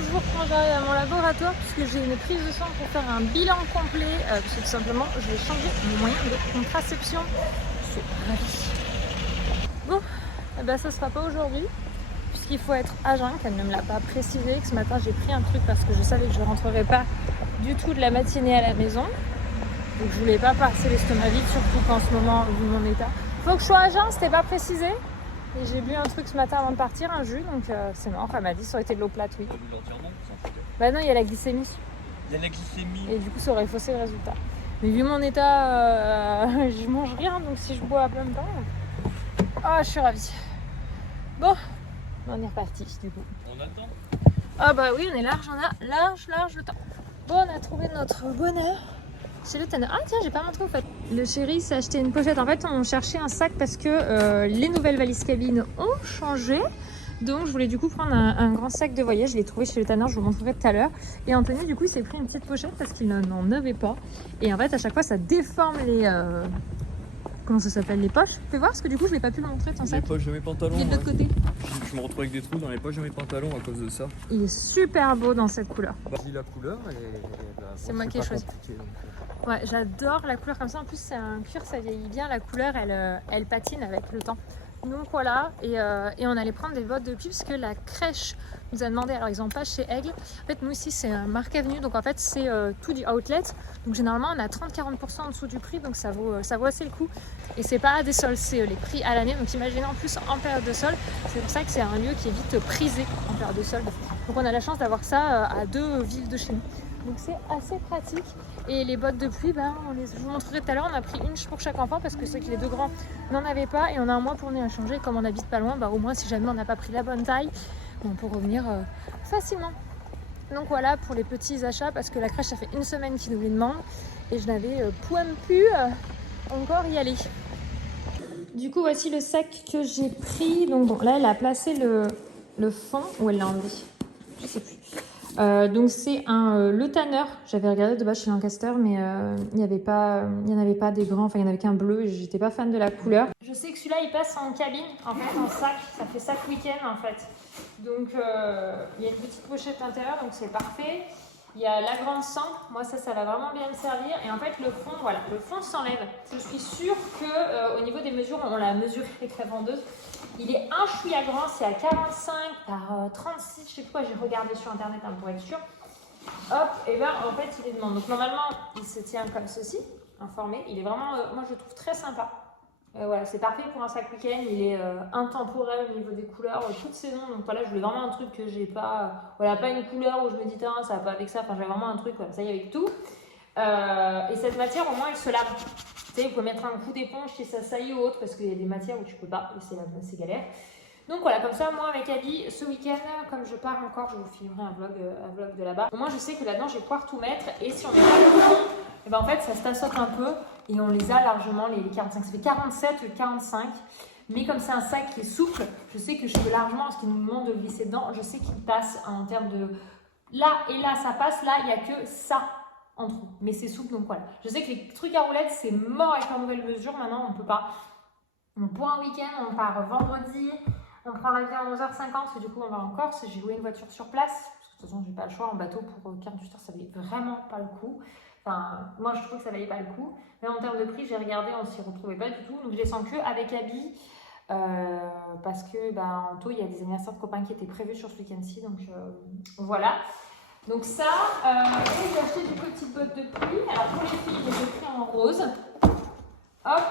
bonjour quand j'arrive à mon laboratoire puisque j'ai une prise de sang pour faire un bilan complet parce que tout simplement je vais changer mon moyen de contraception. Je suis ravie. Bon, eh ben, ça sera pas aujourd'hui puisqu'il faut être à jeun, qu'elle ne me l'a pas précisé, que ce matin j'ai pris un truc parce que je savais que je rentrerai pas du tout de la matinée à la maison. Donc je voulais pas passer l'estomac vide, surtout qu'en ce moment, vu mon état. Faut que je sois à jeun, c'était pas précisé. Et j'ai bu un truc ce matin avant de partir, un jus, donc c'est mort. Elle m'a dit ça aurait été de l'eau plate, oui. Bah non, il y a la glycémie. Il y a la glycémie. Et du coup, ça aurait faussé le résultat. Mais vu mon état, je mange rien, donc si je bois à plein temps, je suis ravie. Bon, on est reparti du coup. On attend. Ah bah oui, on est large, on a large le temps. Bon, on a trouvé notre bonheur. Chez le tanneur. Ah tiens, j'ai pas montré au fait. Le chéri s'est acheté une pochette. En fait, on cherchait un sac parce que les nouvelles valises cabines ont changé. Donc, je voulais du coup prendre un grand sac de voyage. Je l'ai trouvé chez le tanneur, je vous montrerai tout à l'heure. Et Anthony, du coup, il s'est pris une petite pochette parce qu'il n'en avait pas. Et en fait, à chaque fois, ça déforme les... Comment ça s'appelle? Les poches. Fais voir, parce que du coup, je l'ai pas pu le montrer ton sac. Les poches de mes pantalons. Il est de l'autre côté. Je me retrouve avec des trous dans les poches de mes pantalons à cause de ça. Il est super beau dans cette couleur. Dis la couleur et c'est moi qui ai choisi. Ouais, j'adore la couleur comme ça. En plus, c'est un cuir, ça vieillit bien. La couleur, elle patine avec le temps. Donc voilà, et on allait prendre des bottes de pluie parce que la crèche nous a demandé, alors ils n'ont pas chez Aigle. En fait, nous ici, c'est un Marque Avenue, donc en fait, c'est tout du outlet. Donc généralement, on a 30-40% en dessous du prix, donc ça vaut assez le coup. Et c'est pas des soldes, c'est les prix à l'année. Donc imaginez en plus en période de solde, c'est pour ça que c'est un lieu qui est vite prisé en période de solde. Donc on a la chance d'avoir ça à 2 villes de chez nous. Donc c'est assez pratique. Et les bottes de pluie, je vous montrerai tout à l'heure, on a pris une pour chaque enfant parce que ceux qui les 2 grands n'en avaient pas et on a un mois pour venir à changer. Comme on habite pas loin, au moins si jamais on n'a pas pris la bonne taille, on peut revenir facilement. Donc voilà pour les petits achats parce que la crèche ça fait une semaine qu'ils nous les demandent et je n'avais point pu encore y aller. Du coup voici le sac que j'ai pris. Donc bon, là elle a placé le fond ou elle l'a enlevé, je sais plus. Donc c'est le tanneur. J'avais regardé de base chez Lancaster, mais il n'y en avait pas des grands. Enfin, il n'y en avait qu'un bleu. Et j'étais pas fan de la couleur. Je sais que celui-là, il passe en cabine, en fait, en sac. Ça fait sac week-end, en fait. Donc il y a une petite pochette à l'intérieur, donc c'est parfait. Il y a la grande sangle. Moi, ça va vraiment bien me servir. Et en fait, le fond, voilà, le fond s'enlève. Je suis sûre que au niveau des mesures, on l'a mesuré avec la vendeuse. Il est un chouïa grand, c'est à 45 par 36, je sais pas, j'ai regardé sur internet pour être sûr. Hop, et bien en fait il est demandé. Donc normalement il se tient comme ceci, informé. Il est vraiment, moi je le trouve très sympa. Voilà, c'est parfait pour un sac week-end. Il est intemporel au niveau des couleurs, toute saison. Donc voilà, je voulais vraiment un truc que j'ai pas, voilà, pas une couleur où je me dis tiens ça va pas avec ça. Enfin, j'ai vraiment un truc comme ça y est avec tout. Et cette matière au moins elle se lave. Tu sais, vous pouvez mettre un coup d'éponge si ça saillit ou autre parce qu'il y a des matières où tu peux pas et c'est galère. Donc voilà, comme ça, moi avec Abby, ce week-end, comme je pars encore, je vous filmerai un vlog de là-bas. Au moins, je sais que là-dedans, je vais pouvoir tout mettre. Et si on met pas le fond, et ben en fait, ça se tassote un peu et on les a largement, les 45. Ça fait 47 ou 45. Mais comme c'est un sac qui est souple, je sais que je peux largement, parce qu'il nous demande de glisser dedans, je sais qu'il passe en termes de... Là et là, ça passe. Là, il n'y a que ça. En trou, mais c'est souple donc voilà. Je sais que les trucs à roulettes c'est mort avec la nouvelle mesure, maintenant on peut pas. On boit un week-end, on part vendredi, on prend l'avion à 11h50 parce que du coup on va en Corse, j'ai loué une voiture sur place, parce que de toute façon j'ai pas le choix, en bateau pour 48 heures ça valait vraiment pas le coup. Enfin, moi je trouve que ça valait pas le coup, mais en termes de prix j'ai regardé, on s'y retrouvait pas du tout, donc je descends que avec Abby. Parce que en tout il y a des anniversaires de copains qui étaient prévus sur ce week-end-ci, donc voilà. Donc ça, j'ai acheté des petites bottes de pluie. Alors pour les filles, j'ai pris en rose. Hop,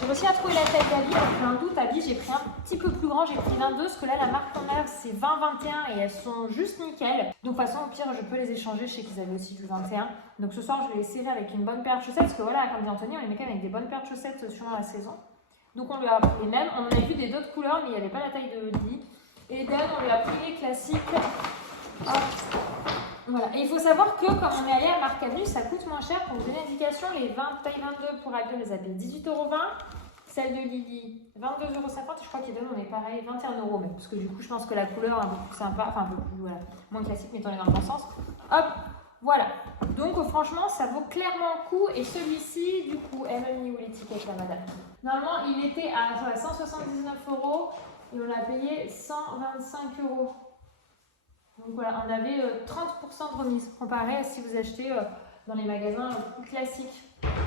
j'ai réussi à trouver la taille d'Abby. J'ai pris un doute, Abby, j'ai pris un petit peu plus grand, j'ai pris 22, parce que là la marque qu'on a c'est 20-21 et elles sont juste nickel. Donc de toute façon au pire je peux les échanger, je sais qu'ils avaient aussi du 21. Donc ce soir je vais les serrer avec une bonne paire de chaussettes, parce que voilà, comme dit Anthony, on les met quand même avec des bonnes paires de chaussettes suivant la saison. Donc on lui a pris les mêmes, on en a vu des d'autres couleurs mais il n'y avait pas la taille de Lee. Et Dan on lui a pris les classiques. Hop. Voilà. Et il faut savoir que comme on est allé à Marque Avenue, ça coûte moins cher. Pour vous donner une indication, les 20 taille 22 pour Abby, on les a payés 18,20 €. Celle de Lily, 22,50 €. Je crois qu'il donne, on est pareil, 21 € même. Parce que du coup, je pense que la couleur est un peu plus sympa, enfin un peu plus, voilà, moins classique, mais dans le bon sens. Hop, voilà. Donc franchement, ça vaut clairement le coup. Et celui-ci, du coup, elle m'a mis où l'étiquette là, madame? Normalement, il était à 179 € et on l'a payé 125 €. Donc Donc voilà, on avait 30% de remise comparé à si vous achetez dans les magasins plus classiques.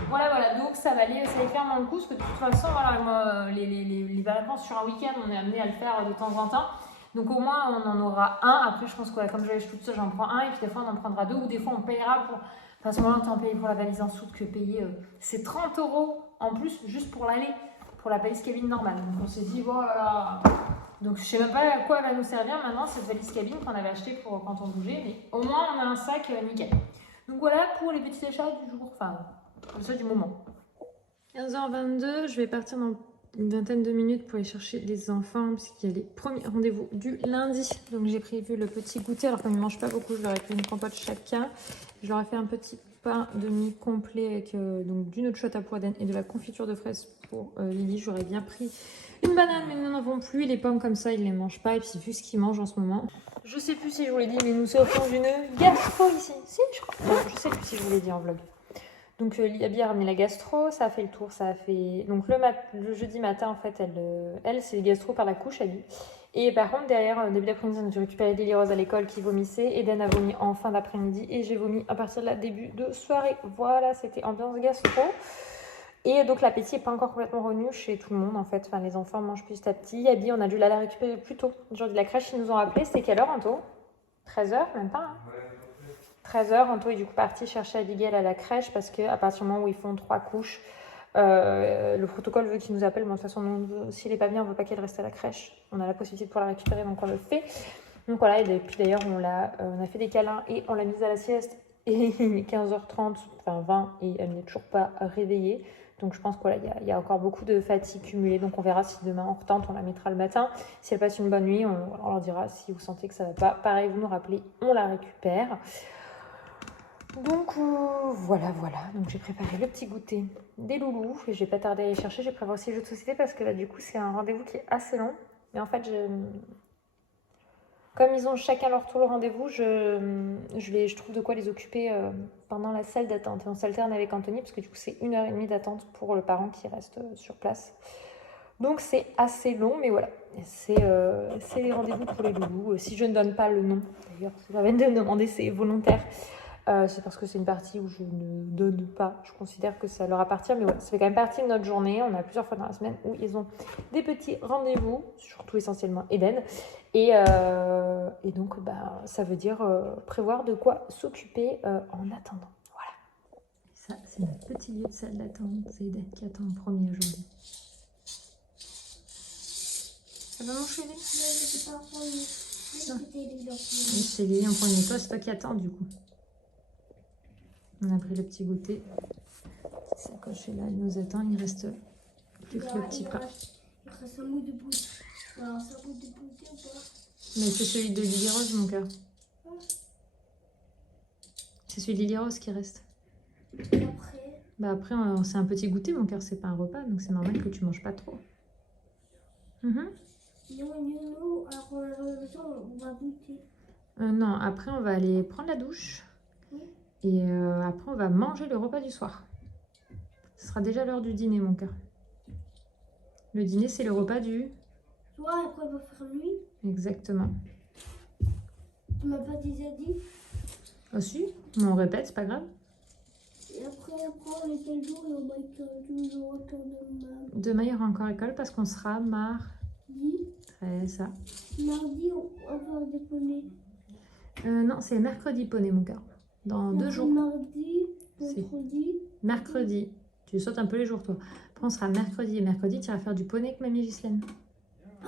Voilà, donc ça valait clairement le coup, parce que de toute façon, voilà, moi, les vacances sur un week-end, on est amené à le faire de temps en temps. Donc au moins, on en aura un. Après, je pense que comme je vais toute seule, j'en prends un, et puis des fois, on en prendra deux, ou des fois, on payera pour... Enfin, à ce moment-là, autant payer pour la valise en soude que payer... c'est 30 € en plus, juste pour l'aller, pour la valise cabine normale. Donc on s'est dit, voilà... Donc je sais même pas à quoi elle va nous servir maintenant, cette valise cabine qu'on avait achetée pour quand on bougeait, mais au moins, on a un sac nickel. Donc voilà pour les petits achats du jour, enfin, ça du moment. 15h22, je vais partir dans une vingtaine de minutes pour aller chercher les enfants, puisqu'il y a les premiers rendez-vous du lundi. Donc j'ai prévu le petit goûter, alors comme ils ne mangent pas beaucoup, je leur ai fait une compote chacun. Je leur ai fait un petit pain de mie complet avec donc du noix de chouette à pois d'Aisne et de la confiture de fraises pour Lily. J'aurais bien pris une banane, mais nous n'en avons plus. Les pommes comme ça, ils ne les mangent pas. Et puis vu ce qu'ils mangent en ce moment. Je sais plus si je vous l'ai dit, mais nous souffrons d'une gastro ici. Si, je crois. Non, je sais plus si je vous l'ai dit en vlog. Donc Liabi a ramené la gastro, ça a fait le tour, ça a fait... Donc le jeudi matin, en fait, elle c'est gastro par la couche, elle dit. Et par contre, derrière, début d'après-midi, on a dû récupérer Lily Rose à l'école qui vomissait. Eden a vomi en fin d'après-midi et j'ai vomi à partir de la début de soirée. Voilà, c'était ambiance gastro. Et donc l'appétit n'est pas encore complètement revenu chez tout le monde, en fait. Enfin, les enfants mangent petit à petit. Yabi, on a dû la récupérer plus tôt. Aujourd'hui, la crèche, ils nous ont appelé. C'était quelle heure, Anto? 13h, même pas, hein. 13h, Anto est du coup parti chercher Abigail à la crèche parce qu'à partir du moment où ils font 3 couches, le protocole veut qu'ils nous appellent. Mais de toute façon, s'il n'est pas bien, on ne veut pas qu'elle reste à la crèche. On a la possibilité de pouvoir la récupérer, donc on le fait. Donc voilà, et puis d'ailleurs, on a fait des câlins et on l'a mise à la sieste. Et il est 15h30, enfin 20, et elle n'est toujours pas réveillée. Donc je pense qu'il y a encore beaucoup de fatigue cumulée. Donc on verra si demain on retente, on la mettra le matin. Si elle passe une bonne nuit, on leur dira si vous sentez que ça ne va pas. Pareil, vous nous rappelez, on la récupère. Donc voilà. Donc j'ai préparé le petit goûter des loulous et je vais pas tarder à aller chercher. J'ai prévu aussi les jeux de société parce que là du coup c'est un rendez-vous qui est assez long. Mais en fait, comme ils ont chacun leur tour le rendez-vous, je trouve de quoi les occuper pendant la salle d'attente. Et on s'alterne avec Anthony parce que du coup c'est 1h30 d'attente pour le parent qui reste sur place. Donc c'est assez long, mais voilà. C'est les rendez-vous pour les loulous. Si je ne donne pas le nom, d'ailleurs, c'est la peine de me demander, c'est volontaire. C'est parce que c'est une partie où je ne donne pas. Je considère que ça leur appartient. Mais voilà, ça fait quand même partie de notre journée. On a plusieurs fois dans la semaine où ils ont des petits rendez-vous, surtout essentiellement Eden. Et donc, ça veut dire prévoir de quoi s'occuper en attendant. Voilà. Ça, c'est notre petit lieu de salle d'attente. C'est Eden qui attend le premier aujourd'hui. Ça va mon chéri? C'est Lily en premier. Toi, c'est toi qui attends du coup. On a pris le petit goûter. Ça coche là, il nous attend. Il reste plus que le petit pain. Il reste un bout de bouche. Alors, c'est un bout de bouche ou pas? Mais c'est celui de Lily Rose, mon cœur. C'est celui de Lily Rose qui reste. Et après? Après, c'est un petit goûter, mon cœur. C'est pas un repas, donc c'est normal que tu manges pas trop. Non, alors on va goûter. Non, après, on va aller prendre la douche. Et après, on va manger le repas du soir. Ce sera déjà l'heure du dîner, mon cœur. Le dîner, c'est le repas du... Soir, et après, on va faire nuit. Exactement. Tu m'as pas déjà dit? Ah si, mais on répète, c'est pas grave. Et après, on est quel jour et on va être toujours retour demain. Demain, il y aura encore école parce qu'on sera mardi. Très ça. Mardi, on va déconner. Non, c'est mercredi, poney, mon cœur. Dans 2 jours. Mardi, mercredi. Mercredi. Tu sautes un peu les jours, toi. Après, on sera mercredi. Et mercredi, tu iras faire du poney avec mamie Ghislaine. Oh,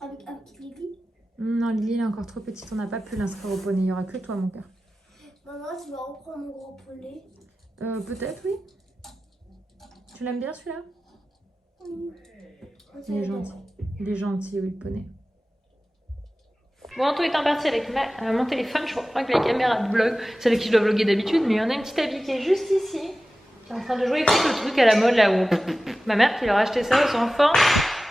avec Lily? Non, Lily, elle est encore trop petite. On n'a pas pu l'inscrire au poney. Il n'y aura que toi, mon cœur. Maman, tu vas reprendre mon gros poney? Peut-être, oui. Tu l'aimes bien, celui-là? Oui. Il est gentil. Il est gentil, oui, le poney. Bon, Anto étant parti avec mon téléphone, je reprends avec la caméra de vlog, celle qui je dois vlogger d'habitude, mais on a une petite Abby qui est juste ici, qui est en train de jouer avec le truc à la mode là où ma mère qui leur a acheté ça aux enfants.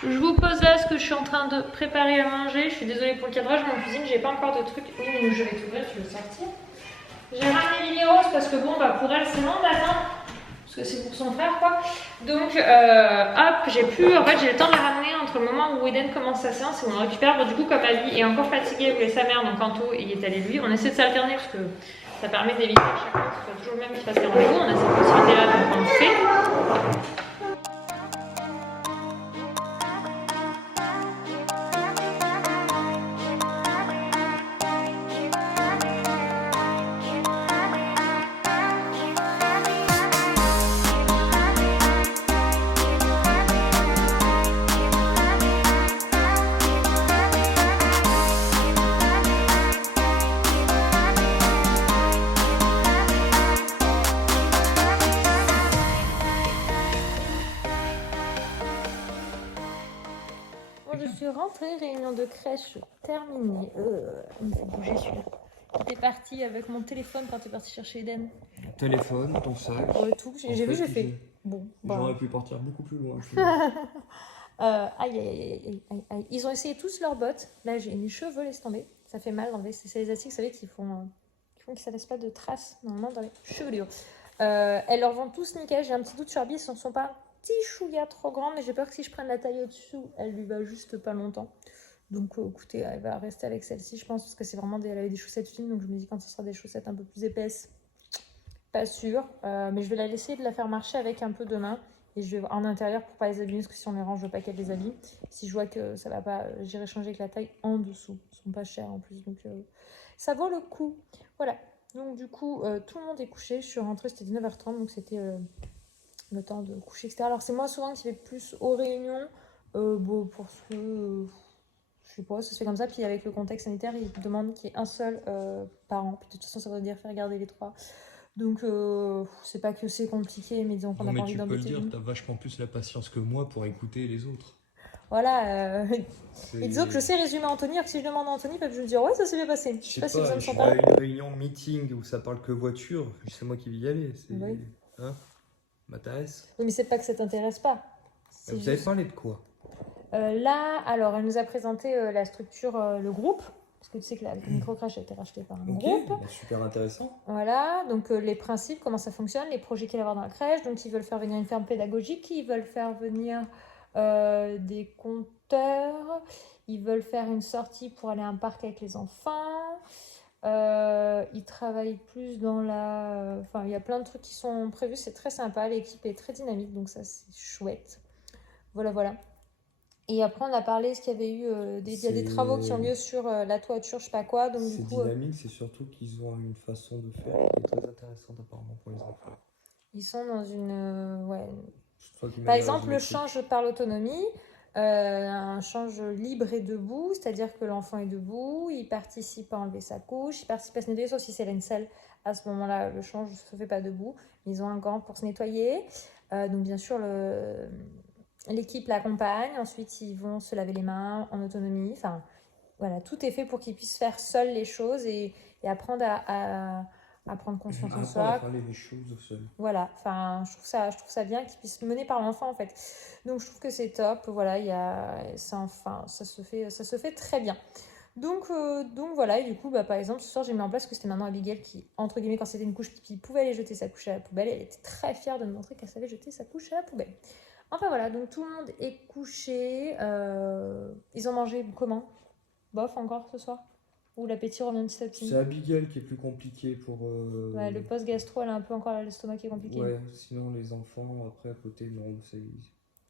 Je vous pose là ce que je suis en train de préparer à manger. Je suis désolée pour le cadrage, mon cuisine, j'ai pas encore de trucs. Oui, mais je vais t'ouvrir, tu veux sortir. J'ai ramené Lily Rose parce que bon, pour elle c'est long d'attendre, parce que c'est pour son frère quoi. Donc hop, j'ai le temps de la ramener entre le moment où Eden commence sa séance et où on le récupère. Bon, du coup, comme Ali est encore fatigué, il voulait sa mère, donc Anto y est allé lui. On essaie de s'alterner parce que ça permet d'éviter à chaque fois que ce soit toujours le même qui fasse les rendez-vous. On a cette possibilité-là, donc on le fait. Je suis rentrée, réunion de crèche terminée. Il me fait bouger celui-là. J'étais partie avec mon téléphone quand tu es partie chercher Eden. Téléphone, ton sac. Tout. J'ai vu, j'ai fait. Bon, J'aurais pu partir beaucoup plus loin. Aïe. Ils ont essayé tous leurs bottes. Là, j'ai mes cheveux, laisse tomber. Ça fait mal d'enlever. C'est les élastiques, vous savez, qui font que ça laisse pas de traces normalement dans les chevelures. Elles leur vont tous nickel. J'ai un petit doute sur Barbie, ils ne sont pas petit chouïa trop grande, mais j'ai peur que si je prenne la taille au-dessous, elle lui va juste pas longtemps. Donc écoutez, elle va rester avec celle-ci, je pense, parce que c'est vraiment elle avait des chaussettes fines, donc je me dis quand ce sera des chaussettes un peu plus épaisses, pas sûr. Mais je vais la laisser de la faire marcher avec un peu de main, et je vais en intérieur pour pas les abîmer, parce que si on les range, je veux pas qu'elle les abîme. Si je vois que ça va pas, j'irai changer avec la taille en dessous. Ils sont pas chers en plus, donc ça vaut le coup. Voilà. Donc du coup, tout le monde est couché. Je suis rentrée, c'était 19h30, donc c'était le temps de coucher, etc. Alors c'est moi souvent qui vais plus aux réunions, pour ce que, je sais pas, ça se fait comme ça. Puis avec le contexte sanitaire, ils demandent qu'il y ait un seul parent. Puis de toute façon, ça veut dire faire garder les trois. Donc c'est pas que c'est compliqué, mais disons qu'on n'a pas envie d'embêter. Tu peux le dire, t'as vachement plus la patience que moi pour écouter les autres. Voilà. Et disons que je sais résumer Anthony, alors que si je demande à Anthony, peut-être je me dis ouais, ça s'est bien passé. Je sais pas si vous je à une réunion meeting où ça parle que voiture, c'est moi qui vais y aller. Oui. Hein, m'intéresse. Oui, mais c'est pas que ça t'intéresse pas. Vous avez parlé de quoi? Là, alors, elle nous a présenté la structure, le groupe, parce que tu sais que la microcrèche a été rachetée par un groupe. Bah, super intéressant. Voilà, donc les principes, comment ça fonctionne, les projets qu'il va y avoir dans la crèche. Donc, ils veulent faire venir une ferme pédagogique, ils veulent faire venir des compteurs, ils veulent faire une sortie pour aller à un parc avec les enfants. Ils travaillent plus dans la... Enfin, il y a plein de trucs qui sont prévus, c'est très sympa, l'équipe est très dynamique, donc ça, c'est chouette. Voilà. Et après, on a parlé, ce qu'il y avait eu, il y a des travaux qui ont lieu sur la toiture, je sais pas quoi. Donc, du coup, dynamique, c'est surtout qu'ils ont une façon de faire qui est très intéressante apparemment pour les enfants. Ils sont dans une... ouais. Par exemple, le change par l'autonomie, un change libre et debout, c'est-à-dire que l'enfant est debout, il participe à enlever sa couche, il participe à se nettoyer, sauf si c'est l'aine-selle. À ce moment-là, le change ne se fait pas debout. Ils ont un gant pour se nettoyer. Donc, bien sûr, l'équipe l'accompagne, ensuite ils vont se laver les mains en autonomie, enfin voilà, tout est fait pour qu'ils puissent faire seuls les choses et apprendre à prendre conscience en soi. Faire les choses seuls. Voilà, enfin je trouve ça bien qu'ils puissent mener par l'enfant en fait. Donc je trouve que c'est top, voilà, ça se fait très bien. Donc voilà, et du coup, par exemple, ce soir, j'ai mis en place que c'était maman Abigail qui, entre guillemets, quand c'était une couche pipi, pouvait aller jeter sa couche à la poubelle. Elle était très fière de me montrer qu'elle savait jeter sa couche à la poubelle. Enfin voilà, donc tout le monde est couché. Ils ont mangé comment? Bof encore ce soir? Ou l'appétit revient petit à petit? C'est Abigail qui est plus compliqué pour... Ouais, le post-gastro, elle a un peu encore l'estomac qui est compliqué. Ouais, sinon les enfants, après à côté, non,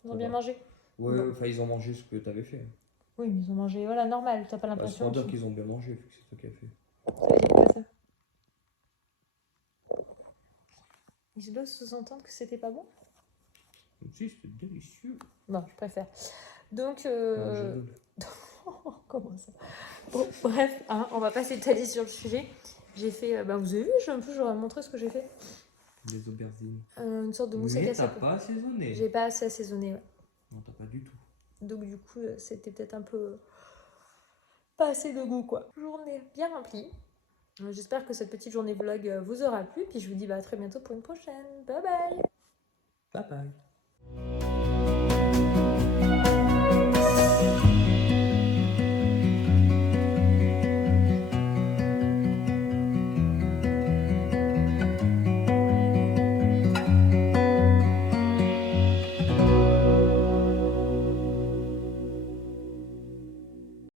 Ils ont bien mangé? Ouais, enfin ils ont mangé ce que t'avais fait. Oui, mais ils ont mangé, voilà, normal, t'as pas C'est l'impression... pour dire qu'ils ont bien mangé, vu que c'est toi qui as fait. Ça veut dire quoi ça? Ils doivent sous-entendre que c'était pas bon? Si, c'était délicieux. Bon, je préfère. Donc... Non, comment ça? Bon, bref, hein, on va pas s'étaler sur le sujet. J'ai fait... vous avez vu, j'aurais montré ce que j'ai fait. Des aubergines. Une sorte de moussette à sapin. Mais t'as pas assaisonné. J'ai pas assez assaisonné, ouais. Non, t'as pas du tout. Donc du coup, c'était peut-être un peu... pas assez de goût, quoi. Journée bien remplie. J'espère que cette petite journée vlog vous aura plu. Puis je vous dis à très bientôt pour une prochaine. Bye bye. Bye bye.